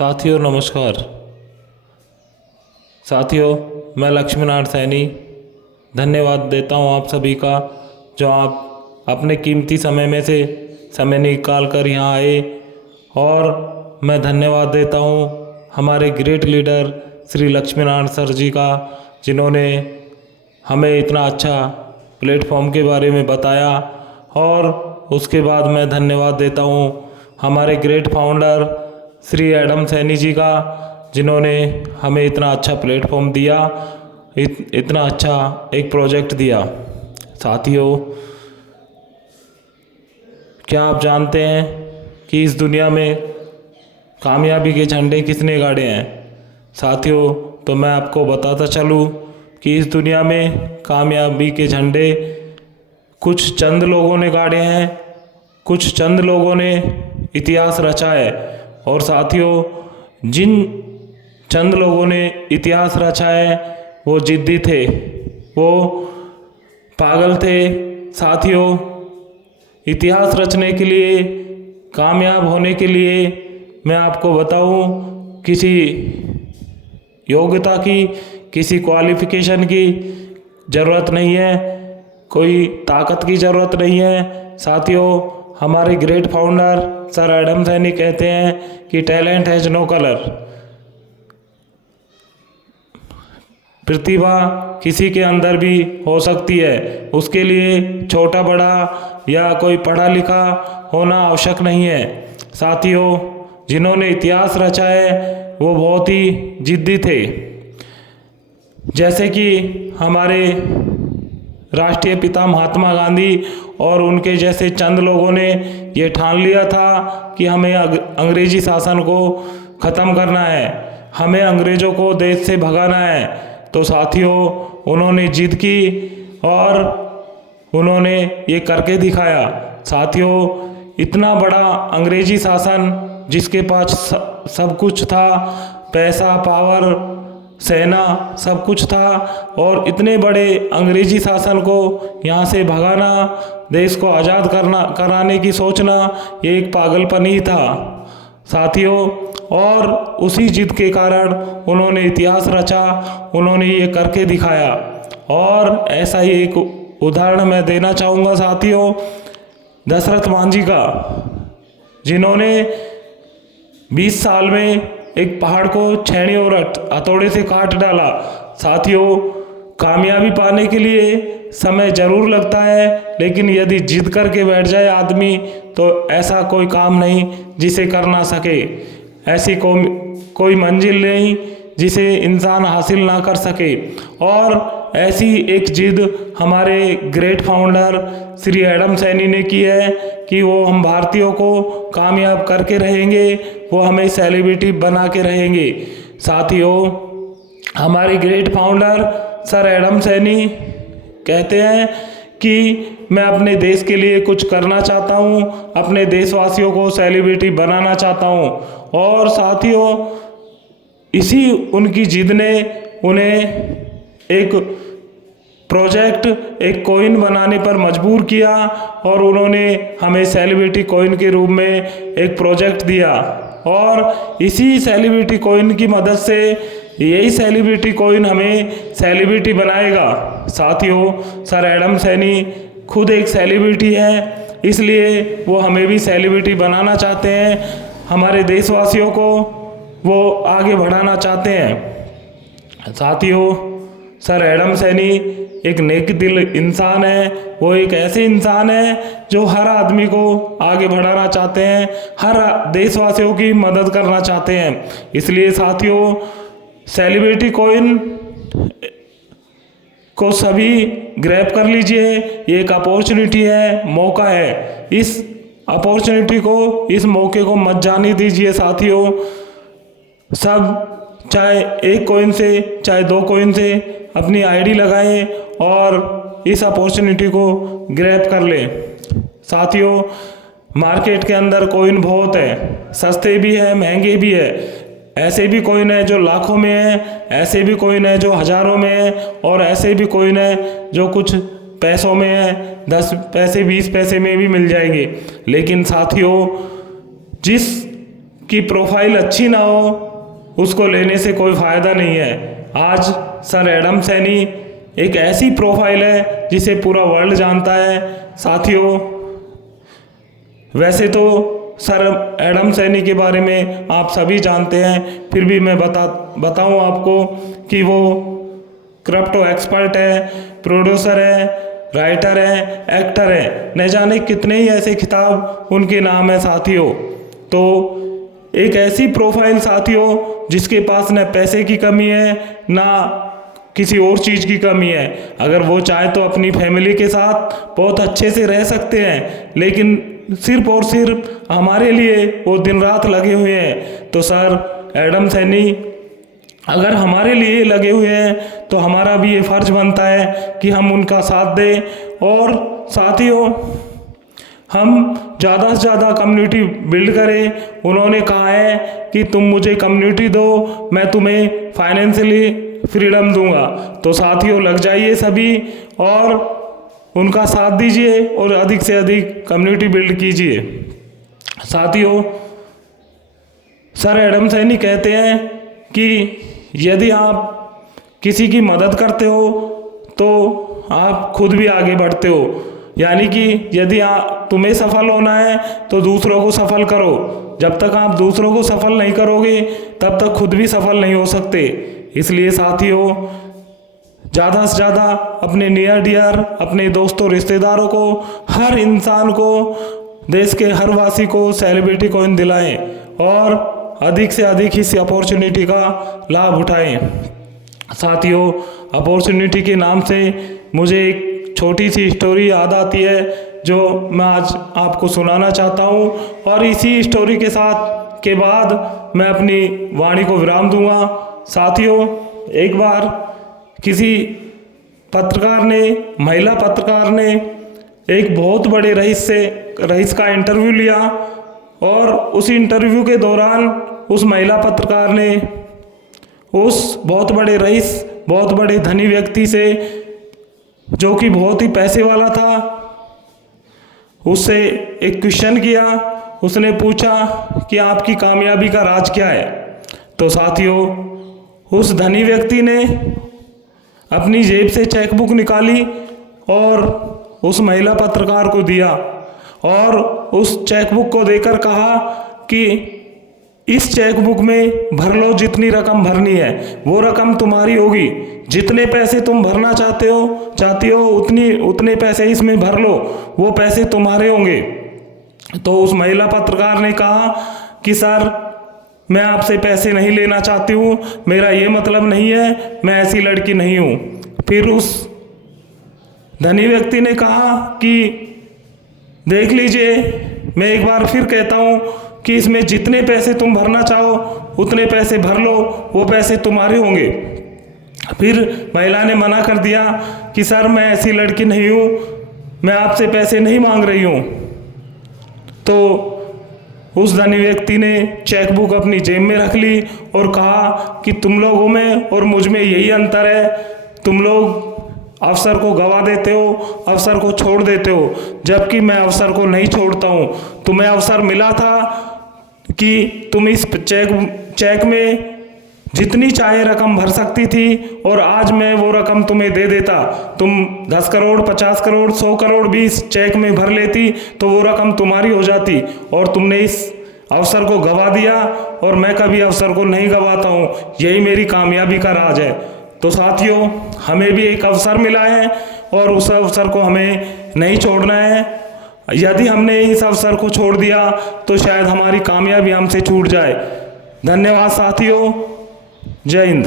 साथियों नमस्कार। साथियों मैं लक्ष्मीनारायण सैनी धन्यवाद देता हूं आप सभी का, जो आप अपने कीमती समय में से समय निकाल कर यहाँ आए। और मैं धन्यवाद देता हूं हमारे great leader Shri Lakshminarayan sir ji का, जिन्होंने हमें इतना अच्छा प्लेटफॉर्म के बारे में बताया। और उसके बाद मैं धन्यवाद देता हूं हमारे great founder Shri Adam Saini ji का, जिन्होंने हमें इतना अच्छा प्लेटफॉर्म दिया, इतना अच्छा एक प्रोजेक्ट दिया। साथियों क्या आप जानते हैं कि इस दुनिया में कामयाबी के झंडे किसने गाड़े हैं? साथियों तो मैं आपको बताता चलूं कि इस दुनिया में कामयाबी के झंडे कुछ चंद लोगों ने गाड़े हैं, कुछ चंद लोगों ने इतिहास रचा है। और साथियों जिन चंद लोगों ने इतिहास रचा है वो जिद्दी थे, वो पागल थे। साथियों इतिहास रचने के लिए, कामयाब होने के लिए मैं आपको बताऊं, किसी योग्यता की, किसी क्वालिफिकेशन की ज़रूरत नहीं है, कोई ताकत की ज़रूरत नहीं है। साथियों हमारे great founder sir Adam Saini कहते हैं कि टैलेंट हैज़ नो कलर। प्रतिभा किसी के अंदर भी हो सकती है, उसके लिए छोटा बड़ा या कोई पढ़ा लिखा होना आवश्यक नहीं है। साथियों जिन्होंने इतिहास रचा है वो बहुत ही जिद्दी थे। जैसे कि हमारे राष्ट्रीय पिता महात्मा गांधी और उनके जैसे चंद लोगों ने ये ठान लिया था कि हमें अंग्रेजी शासन को ख़त्म करना है, हमें अंग्रेज़ों को देश से भगाना है। तो साथियों उन्होंने जिद की और उन्होंने ये करके दिखाया। साथियों इतना बड़ा अंग्रेजी शासन जिसके पास सब कुछ था, पैसा, पावर, सेना, सब कुछ था, और इतने बड़े अंग्रेजी शासन को यहाँ से भगाना, देश को आज़ाद कराने की सोचना, ये एक पागलपन ही था। साथियों और उसी जिद के कारण उन्होंने इतिहास रचा, उन्होंने ये करके दिखाया। और ऐसा ही एक उदाहरण मैं देना चाहूँगा साथियों, दशरथ मांझी का, जिन्होंने 20 साल में एक पहाड़ को छेनी और हथौड़े से काट डाला। साथियों कामयाबी पाने के लिए समय ज़रूर लगता है, लेकिन यदि जिद करके बैठ जाए आदमी तो ऐसा कोई काम नहीं जिसे कर ना सके, ऐसी कोई मंजिल नहीं जिसे इंसान हासिल ना कर सके। और ऐसी एक जिद हमारे great founder Shri Adam Saini ने की है कि वो हम भारतीयों को कामयाब करके रहेंगे, वो हमें सेलिब्रिटी बना के रहेंगे। साथियों हमारे great founder sir Adam Saini कहते हैं कि मैं अपने देश के लिए कुछ करना चाहता हूँ, अपने देशवासियों को सेलिब्रिटी बनाना चाहता हूँ। और साथियों इसी उनकी जिद ने उन्हें एक प्रोजेक्ट, एक कॉइन बनाने पर मजबूर किया, और उन्होंने हमें सेलिब्रिटी कॉइन के रूप में एक प्रोजेक्ट दिया। और इसी सेलिब्रिटी कॉइन की मदद से यही सेलिब्रिटी कॉइन हमें सेलिब्रिटी बनाएगा। साथियों सर एडम सैनी खुद एक सेलिब्रिटी है, इसलिए वो हमें भी सेलिब्रिटी बनाना चाहते हैं, हमारे देशवासियों को वो आगे बढ़ाना चाहते हैं। साथियों सर एडम सैनी एक नेक दिल इंसान है, वो एक ऐसे इंसान है जो हर आदमी को आगे बढ़ाना चाहते हैं, हर देशवासियों की मदद करना चाहते हैं। इसलिए साथियों सेलिब्रिटी कॉइन को सभी ग्रैब कर लीजिए, ये एक अपॉर्चुनिटी है, मौका है। इस अपॉर्चुनिटी को, इस मौके को मत जाने दीजिए। साथियों सब चाहे एक कॉइन से चाहे 2 कॉइन से अपनी आईडी लगाएं और इस अपॉर्चुनिटी को ग्रैब कर लें। साथियों मार्केट के अंदर कॉइन बहुत है, सस्ते भी है, महंगे भी है। ऐसे भी कॉइन है जो लाखों में है, ऐसे भी कॉइन है जो हज़ारों में है, और ऐसे भी कॉइन है जो कुछ पैसों में है, 10 पैसे 20 पैसे में भी मिल जाएंगे। लेकिन साथियों जिस की प्रोफाइल अच्छी ना हो उसको लेने से कोई फ़ायदा नहीं है। आज सर एडम सैनी एक ऐसी प्रोफाइल है जिसे पूरा वर्ल्ड जानता है। साथियों, वैसे तो सर एडम सैनी के बारे में आप सभी जानते हैं, फिर भी मैं बताऊं आपको कि वो क्रिप्टो एक्सपर्ट है, प्रोड्यूसर है, राइटर है, एक्टर है, न जाने कितने ही ऐसे खिताब उनके नाम है साथियों। तो एक ऐसी प्रोफाइल साथियों जिसके पास न पैसे की कमी है ना किसी और चीज़ की कमी है। अगर वो चाहे तो अपनी फैमिली के साथ बहुत अच्छे से रह सकते हैं, लेकिन सिर्फ और सिर्फ हमारे लिए वो दिन रात लगे हुए हैं। तो सर एडम सैनी अगर हमारे लिए लगे हुए हैं तो हमारा भी ये फ़र्ज बनता है कि हम उनका साथ दें। और साथियों, हम ज़्यादा से ज़्यादा कम्युनिटी बिल्ड करें। उन्होंने कहा है कि तुम मुझे कम्युनिटी दो, मैं तुम्हें फाइनेंशियली फ्रीडम दूंगा। तो साथियों, लग जाइए सभी और उनका साथ दीजिए और अधिक से अधिक कम्युनिटी बिल्ड कीजिए। साथियों, सर एडम सैनी कहते हैं कि यदि आप किसी की मदद करते हो तो आप खुद भी आगे बढ़ते हो। यानी कि यदि तुम्हें सफल होना है तो दूसरों को सफल करो। जब तक आप दूसरों को सफल नहीं करोगे तब तक खुद भी सफल नहीं हो सकते। इसलिए साथियों, ज़्यादा से ज़्यादा अपने नियर डियर, अपने दोस्तों, रिश्तेदारों को, हर इंसान को, देश के हर वासी को सेलिब्रिटी कॉइन दिलाएं और अधिक से अधिक इस अपॉर्चुनिटी का लाभ उठाएं। साथियों, अपॉर्चुनिटी के नाम से मुझे एक छोटी सी स्टोरी याद आती है जो मैं आज आपको सुनाना चाहता हूँ, और इसी स्टोरी के साथ के बाद मैं अपनी वाणी को विराम दूंगा। साथियों, एक बार किसी महिला पत्रकार ने एक बहुत बड़े रईस का इंटरव्यू लिया, और उस इंटरव्यू के दौरान उस महिला पत्रकार ने उस बहुत बड़े रईस, बहुत बड़े धनी व्यक्ति से, जो कि बहुत ही पैसे वाला था, उससे एक क्वेश्चन किया। उसने पूछा कि आपकी कामयाबी का राज क्या है। तो साथियों, उस धनी व्यक्ति ने अपनी जेब से चेकबुक निकाली और उस महिला पत्रकार को दिया, और उस चेकबुक को देकर कहा कि इस चेकबुक में भर लो जितनी रकम भरनी है, वो रकम तुम्हारी होगी। जितने पैसे तुम भरना चाहती हो उतने पैसे इसमें भर लो, वो पैसे तुम्हारे होंगे। तो उस महिला पत्रकार ने कहा कि सर, मैं आपसे पैसे नहीं लेना चाहती हूँ, मेरा ये मतलब नहीं है, मैं ऐसी लड़की नहीं हूँ। फिर उस धनी व्यक्ति ने कहा कि देख लीजिए, मैं एक बार फिर कहता हूँ कि इसमें जितने पैसे तुम भरना चाहो उतने पैसे भर लो, वो पैसे तुम्हारे होंगे। फिर महिला ने मना कर दिया कि सर, मैं ऐसी लड़की नहीं हूँ, मैं आपसे पैसे नहीं मांग रही हूँ। तो उस धनी व्यक्ति ने चेकबुक अपनी जेब में रख ली और कहा कि तुम लोगों में और मुझ में यही अंतर है, तुम लोग अवसर को गवा देते हो, अवसर को छोड़ देते हो, जबकि मैं अवसर को नहीं छोड़ता हूँ। तुम्हें अवसर मिला था कि तुम इस चेक में जितनी चाहे रकम भर सकती थी, और आज मैं वो रकम तुम्हें दे देता। तुम 10 करोड़, 50 करोड़, 100 करोड़ भी इस चेक में भर लेती तो वो रकम तुम्हारी हो जाती, और तुमने इस अवसर को गवा दिया, और मैं कभी अवसर को नहीं गवाता हूँ। यही मेरी कामयाबी का राज है। तो साथियों, हमें भी एक अवसर मिला है और उस अवसर को हमें नहीं छोड़ना है। यदि हमने इस अवसर को छोड़ दिया तो शायद हमारी कामयाबी हमसे छूट जाए। धन्यवाद साथियों, जय हिंद।